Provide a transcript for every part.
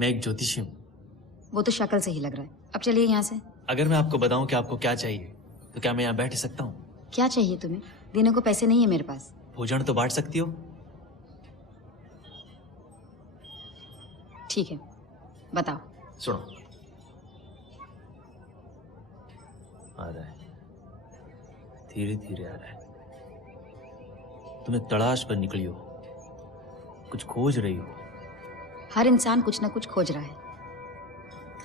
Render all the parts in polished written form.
मैं एक ज्योतिषी हूँ। वो तो शक्ल से ही लग रहा है। अब चलिए यहाँ से। अगर मैं आपको बताऊं कि आपको क्या चाहिए तो क्या मैं यहाँ बैठ सकता हूँ? क्या चाहिए तुम्हें? देने को पैसे नहीं है मेरे पास। भोजन तो बांट सकती हो। ठीक है, बताओ। सुनो, आ रहा है, धीरे धीरे आ रहा है। तुम एक तलाश पर निकली हो, कुछ खोज रही हो। हर इंसान कुछ ना कुछ खोज रहा है।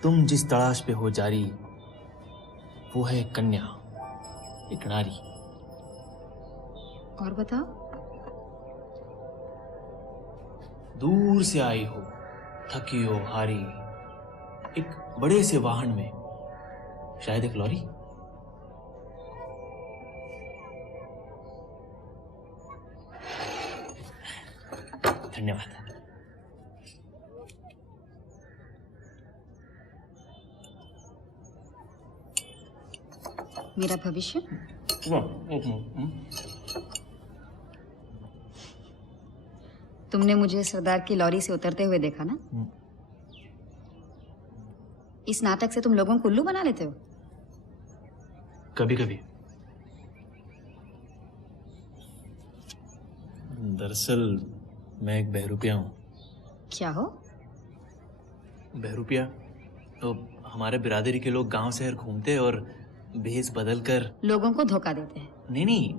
तुम जिस तलाश पे हो जारी, वो है एक कन्या, एक नारी। और बताओ। दूर से आई हो, थकी हो, हारी, एक बड़े से वाहन में, शायद एक लॉरी। धन्यवाद। मेरा भविष्य? तुमने मुझे सरदार की लॉरी से उतरते हुए देखा ना? इस नाटक से तुम लोगों को उल्लू बना लेते हो। कभी कभी। दरअसल मैं एक बहरूपिया हूँ। क्या हो? बहरूपिया तो हमारे बिरादरी के लोग गांव शहर घूमते और भेष बदल कर लोगों को धोखा देते हैं। नहीं,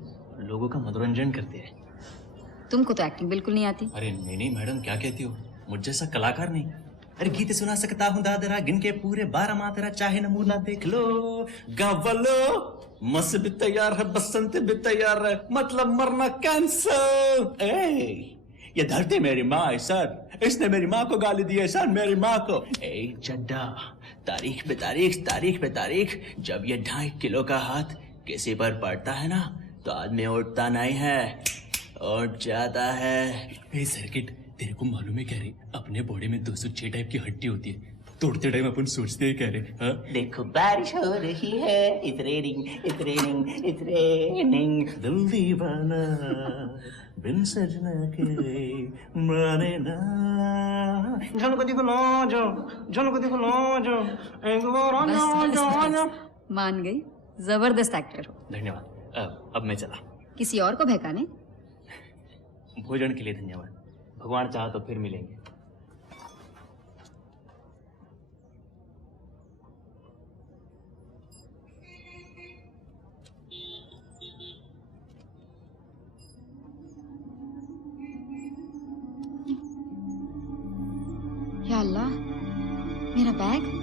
लोगों का मनोरंजन करते हैं। तुमको तो एक्टिंग बिल्कुल नहीं आती। अरे नहीं मैडम, क्या कहती हो? मुझ जैसा कलाकार नहीं। अरे गीत सुना सकता हूँ दादरा, गिन के पूरे 12 मात्रा, चाहे नमूना देख लो। गाँव वालो, मस भी तैयार है, बसंत भी तैयार है, मतलब मरना कैंसर। ये धरती मेरी माँ है सर, इसने मेरी माँ को गाली दी है सर, मेरी माँ को। चड्डा, तारीख पे तारीख, तारीख पे तारीख, जब ये 2.5 किलो का हाथ किसी पर पड़ता है ना, तो आदमी उठता नहीं है, उठ जाता है। सर्किट, तेरे को मालूम है क्या रे, अपने बॉडी में 206 टाइप की हड्डी होती है, तोड़ते टाइम अपन सोचते हैं क्या रे, हाँ? देखो बारिश हो रही है, it's raining, it's raining, it's raining. दिल दीवाना बिन सजना के माने ना। झलको देखो लाजो, झलको देखो लाजो, एक बार आजा। मान गई, जबरदस्त एक्टर हो। धन्यवाद। अब मैं चला। किसी और को बहकाने? भोजन के लिए धन्यवाद। भगवान चाहा तो फिर मिलेंगे। या अल्लाह, मेरा बैग।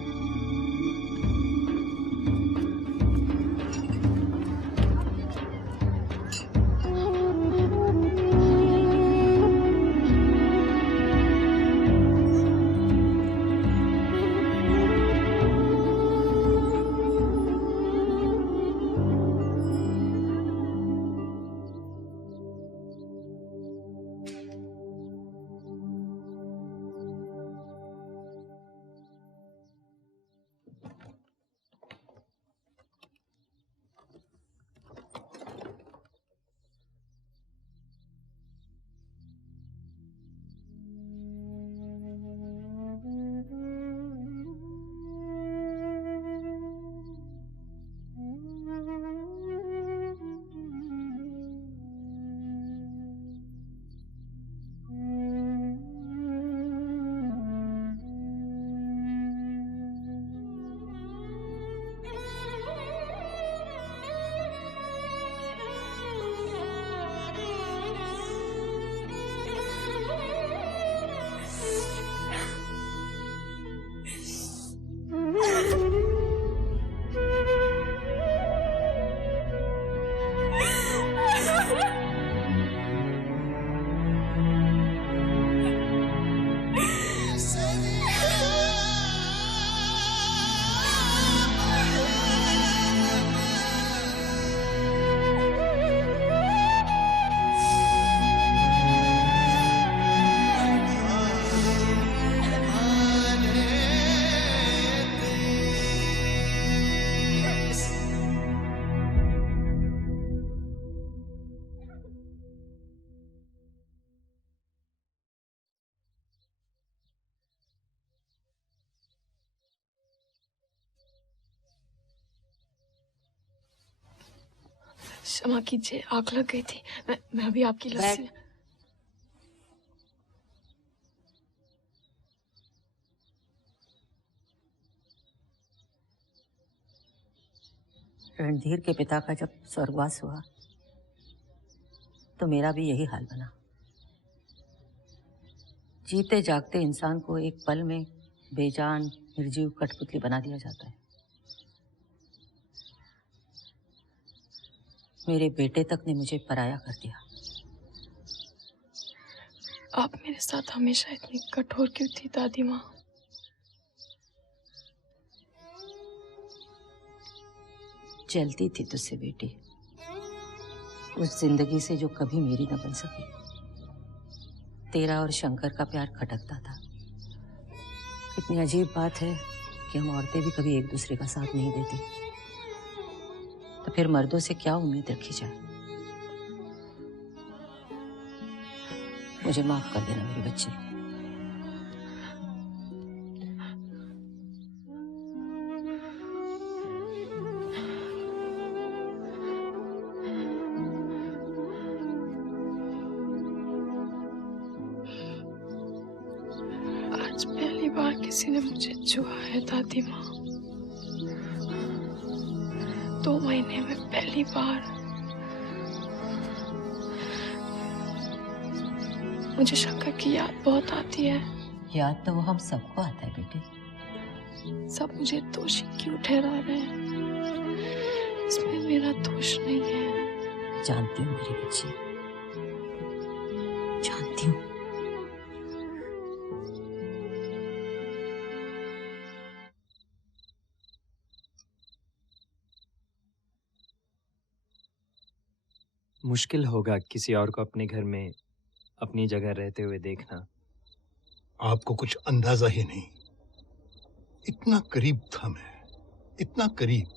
क्षमा कीजिए, आग लग गई थी। मैं अभी आपकी लस्सी। रणधीर के पिता का जब स्वर्गवास हुआ तो मेरा भी यही हाल बना। जीते जागते इंसान को एक पल में बेजान निर्जीव कठपुतली बना दिया जाता है। मेरे बेटे तक ने मुझे पराया कर दिया। आप मेरे साथ हमेशा इतनी कठोर क्यों थी दादी माँ? जलती थी तुझसे बेटी, उस जिंदगी से जो कभी मेरी न बन सकी। तेरा और शंकर का प्यार खटकता था। कितनी अजीब बात है कि हम औरतें भी कभी एक दूसरे का साथ नहीं देती, तो फिर मर्दों से क्या उम्मीद रखी जाए। मुझे माफ कर देना मेरी बच्ची। आज पहली बार किसी ने मुझे छुआ है दादी माँ। 2 महीने में पहली बार। मुझे शंकर की याद बहुत आती है। याद तो वो हम सबको आता है बेटी। सब मुझे दोषी क्यों ठहरा रहे हैं? इसमें मेरा दोष नहीं है। जानती हूँ मेरी बच्ची, जानती हूँ। मुश्किल होगा किसी और को अपने घर में अपनी जगह रहते हुए देखना। आपको कुछ अंदाजा ही नहीं, इतना करीब था मैं, इतना करीब।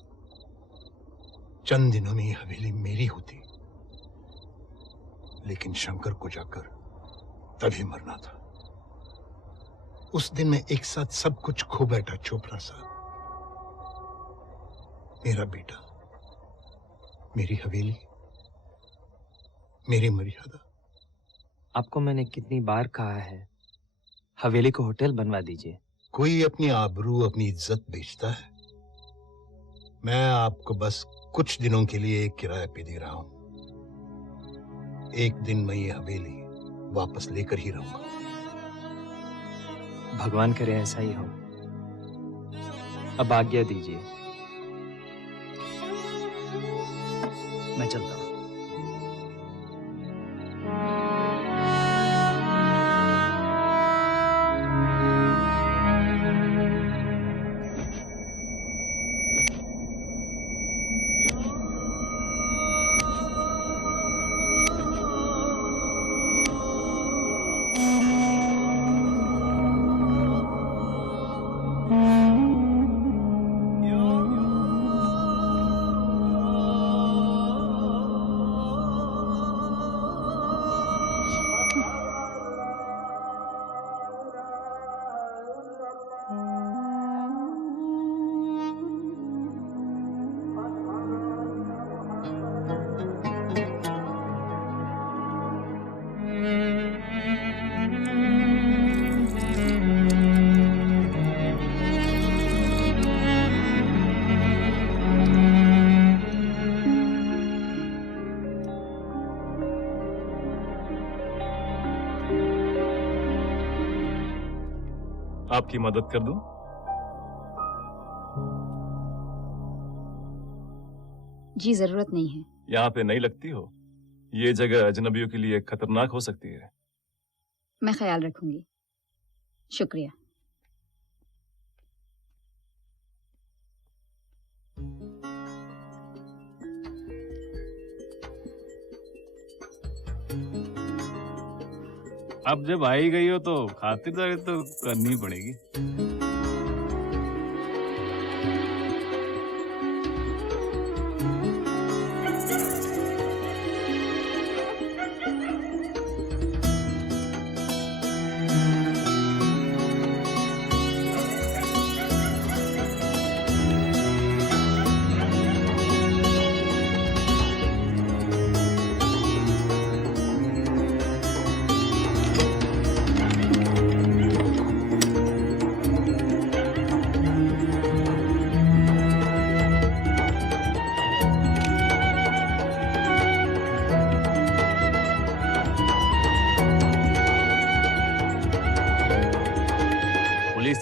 चंद दिनों में ये हवेली मेरी होती, लेकिन शंकर को जाकर तभी मरना था। उस दिन मैं एक साथ सब कुछ खो बैठा चोपड़ा साहब। मेरा बेटा, मेरी हवेली, मेरी मर्यादा। आपको मैंने कितनी बार कहा है हवेली को होटल बनवा दीजिए। कोई अपनी आबरू, अपनी इज्जत बेचता है? मैं आपको बस कुछ दिनों के लिए एक किराए पे दे रहा हूं। एक दिन मैं ये हवेली वापस लेकर ही रहूंगा। भगवान करे ऐसा ही हो। अब आज्ञा दीजिए, मैं चलता हूं। आपकी मदद कर दूं? जी जरूरत नहीं है। यहाँ पे नहीं लगती हो? ये जगह अजनबियों के लिए खतरनाक हो सकती है। मैं ख्याल रखूंगी, शुक्रिया। अब जब आई गई हो तो खातिरदारी तो करनी पड़ेगी।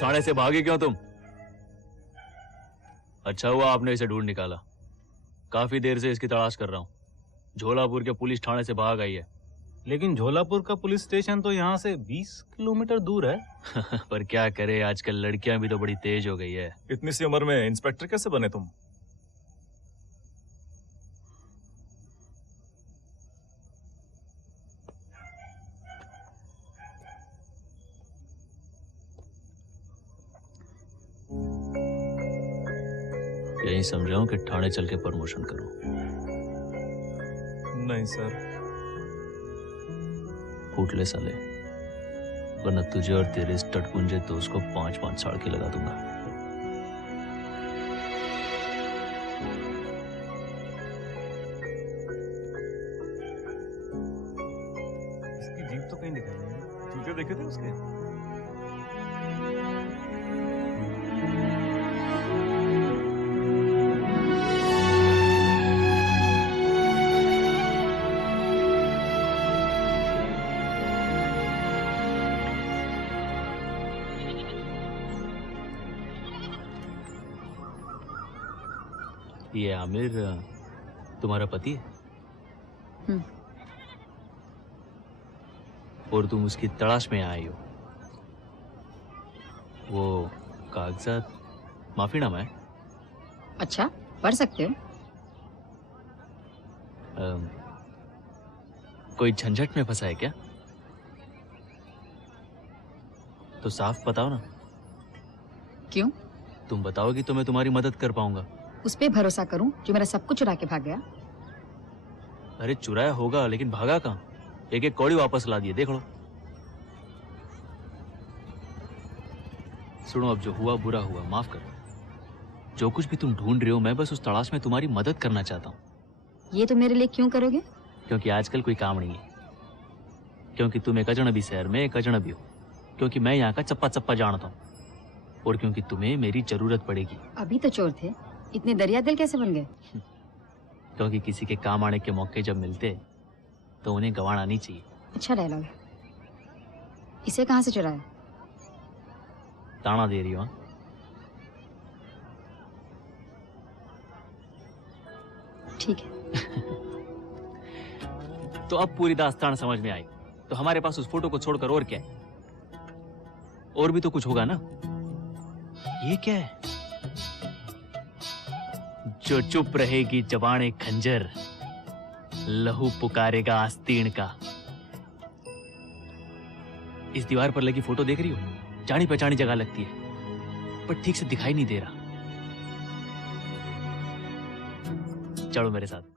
थाने से भागे क्यों तुम? अच्छा हुआ आपने इसे ढूंढ निकाला। काफी देर से इसकी तलाश कर रहा हूँ। झोलापुर के पुलिस थाने से भाग आई है। लेकिन झोलापुर का पुलिस स्टेशन तो यहाँ से 20 किलोमीटर दूर है। पर क्या करे, आजकल लड़कियां भी तो बड़ी तेज हो गई है। इतनी सी उम्र में इंस्पेक्टर कैसे बने तुम? यही समझाऊं कि थाने चल के प्रमोशन करूं? नहीं सर। फूट ले साले, वरना तुझे और तेरे इस टटपुंजे दोस्त को 5-5 साल की लगा दूंगा। इसकी जीप तो कहीं दिखाई नहीं है। जूते देखे थे उसके? ये आमिर तुम्हारा पति है? और तुम उसकी तलाश में आई हो? वो कागजात माफीनामा है? अच्छा, पढ़ सकते हो? कोई झंझट में फंसा है क्या? तो साफ बताओ ना। क्यों? तुम बताओगी तो मैं तुम्हारी मदद कर पाऊंगा। उस पे भरोसा करूं जो मेरा सब कुछ चुरा के भाग गया? अरे चुराया होगा, लेकिन भागा कहाँ? एक एक कौड़ी वापस ला दिए, देख लो। सुनो, अब जो हुआ बुरा हुआ, माफ करो। जो कुछ भी तुम ढूंढ रहे हो, मैं बस उस तलाश में तुम्हारी मदद करना चाहता हूँ। ये तो मेरे लिए क्यों करोगे? क्योंकि आजकल कोई काम नहीं है। क्योंकि तुम एक अजनबी शहर में एक अजनबी हो। क्योंकि मैं यहाँ का चप्पा चप्पा जानता हूँ। और क्योंकि तुम्हें मेरी जरूरत पड़ेगी। अभी तो चोर थे, इतने दरिया दिल कैसे बन गए? क्योंकि किसी के काम आने के मौके जब मिलते तो उन्हें गंवार नहीं चाहिए। अच्छा डायलॉग है। इसे कहाँ से चुराया? ताना दे रही हो? ठीक है। तो अब पूरी दास्तान समझ में आई। तो हमारे पास उस फोटो को छोड़कर और क्या है? और भी तो कुछ होगा ना? ये क्या है? जो चुप रहेगी जबाने खंजर, लहू पुकारेगा आस्तीन का। इस दीवार पर लगी फोटो देख रही हो? जानी पहचानी जगह लगती है, पर ठीक से दिखाई नहीं दे रहा। चलो मेरे साथ।